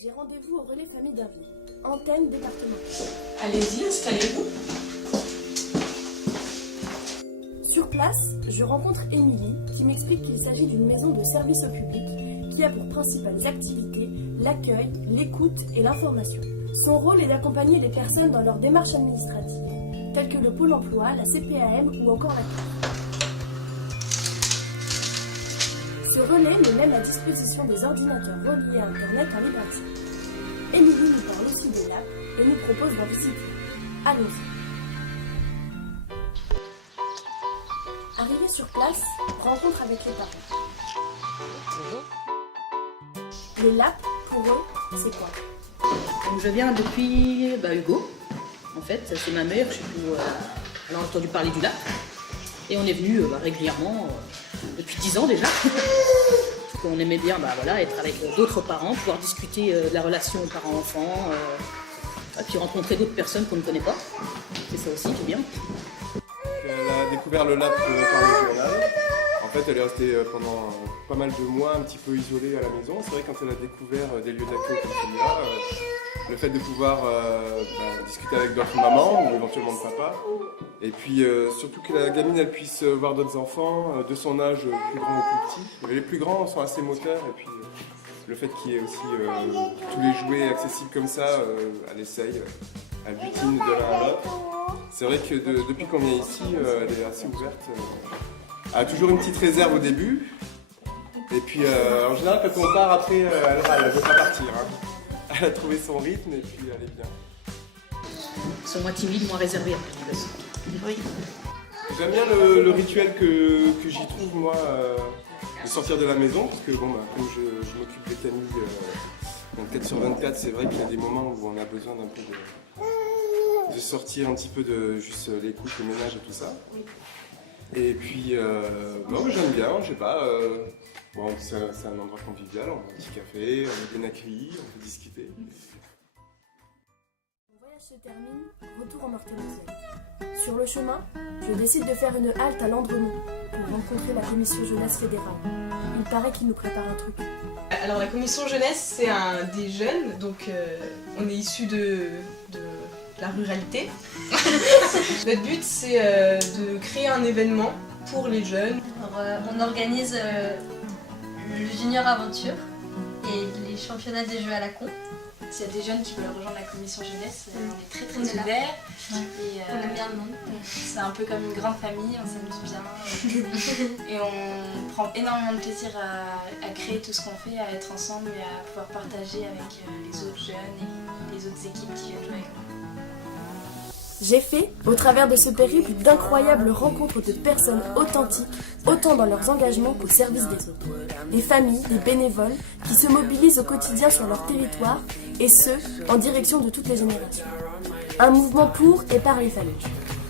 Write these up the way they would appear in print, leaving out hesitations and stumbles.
J'ai rendez-vous au relais famille d'Hervé, antenne départementale. Allez-y, installez-vous. Sur place, je rencontre Émilie qui m'explique qu'il s'agit d'une maison de service au public qui a pour principales activités l'accueil, l'écoute et l'information. Son rôle est d'accompagner les personnes dans leurs démarches administratives, telles que le Pôle emploi, la CPAM ou encore la CAF. Ce relais met même à disposition des ordinateurs reliés à Internet en libre accès. Émilie nous parle aussi des labs et nous propose d'en visiter. Allons-y. Arrivé sur place, rencontre avec les parents. Les labs, pour eux, c'est quoi? Donc je viens depuis Hugo, en fait, c'est ma mère, je sais plus, elle a entendu parler du LAP. Et on est venu régulièrement, depuis 10 ans déjà. On aimait bien être avec d'autres parents, pouvoir discuter de la relation parents-enfants, et puis rencontrer d'autres personnes qu'on ne connaît pas. C'est ça aussi qui est bien. Elle a découvert le LAP par le journal. En fait, elle est restée pendant pas mal de mois un petit peu isolée à la maison. C'est vrai, quand elle a découvert des lieux d'accueil comme celui-là, le fait de pouvoir discuter avec d'autres mamans ou éventuellement de papa, et puis surtout que la gamine elle puisse voir d'autres enfants de son âge, plus grands ou plus petits. Mais les plus grands sont assez moteurs, et puis le fait qu'il y ait aussi tous les jouets accessibles comme ça, elle essaye, elle butine de l'un à l'autre. C'est vrai que depuis qu'on vient ici, elle est assez ouverte. Elle a toujours une petite réserve au début. Et puis en général, quand on part après, elle ne veut pas partir. Hein. Elle a trouvé son rythme et puis elle est bien. Ils sont moins timides, moins réservés. Oui. J'aime bien le rituel que j'y trouve, moi, de sortir de la maison. Parce que comme je m'occupe de Camille 24/24, c'est vrai qu'il y a des moments où on a besoin d'un peu de sortir un petit peu de juste l'écoute, le ménage et tout ça. Et puis, j'aime bien, je sais pas, c'est un endroit convivial, on a un petit café, on est bien accueillis, on peut discuter. Mon voyage se termine, retour en Meurthe-et-Moselle. Sur le chemin, je décide de faire une halte à Landremont pour rencontrer la commission jeunesse fédérale. Il paraît qu'ils nous préparent un truc. Alors la commission jeunesse, c'est des jeunes, donc on est issus de la ruralité. Notre but, c'est de créer un événement pour les jeunes. Alors, on organise le Junior Aventure et les championnats des jeux à la con. S'il y a des jeunes qui veulent rejoindre la commission jeunesse, on est très On est très là. ouverts. On aime bien le monde. C'est un peu comme une grande famille, on s'amuse bien. Et on prend énormément de plaisir à créer tout ce qu'on fait, à être ensemble et à pouvoir partager avec les autres jeunes et les autres équipes qui viennent jouer avec nous. J'ai fait, au travers de ce périple, d'incroyables rencontres de personnes authentiques, autant dans leurs engagements qu'au service des autres. Des familles, des bénévoles, qui se mobilisent au quotidien sur leur territoire, et ce, en direction de toutes les générations. Un mouvement pour et par les familles.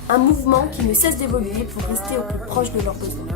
Un mouvement qui ne cesse d'évoluer pour rester au plus proche de leurs besoins.